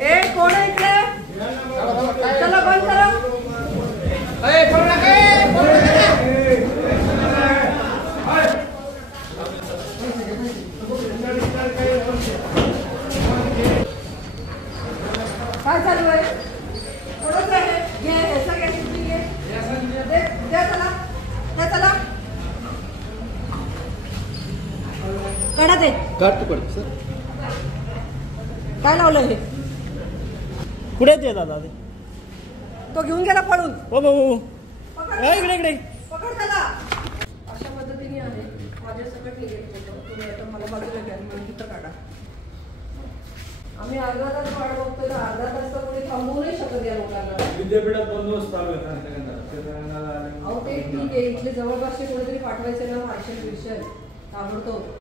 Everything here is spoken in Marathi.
ए कोण आहे इकडे? चला बंद करा. काय चालू आहे? कोणाचं आहे? घे ह्याचा घे, शिट्टी घे. द्या चला, द्या चला. काढा ते. काढ तू काढ सर. काय लावलं हे? कुठे ते दादा ते? तो घेऊन गेला पळून. हो भाऊ पकड इकडे इकडे. पकड त्याला. अशा पद्धतीने आहे माझ्या सकट निघेल फोटो. तुम्ही आता मला बाजूला घ्या आणि तिथं काढा. आम्ही अर्धा तास वाट बघतोय तर अर्धा तास तर कोणी थांबवू नाही शकत या लोकांना. विद्यापीठात बंदोबस्त चालू आहे. अहो ते ठीक आहे, इथले जवळपासचे कोणीतरी पाठवायचे ना मार्शल विषय ताबडतोब.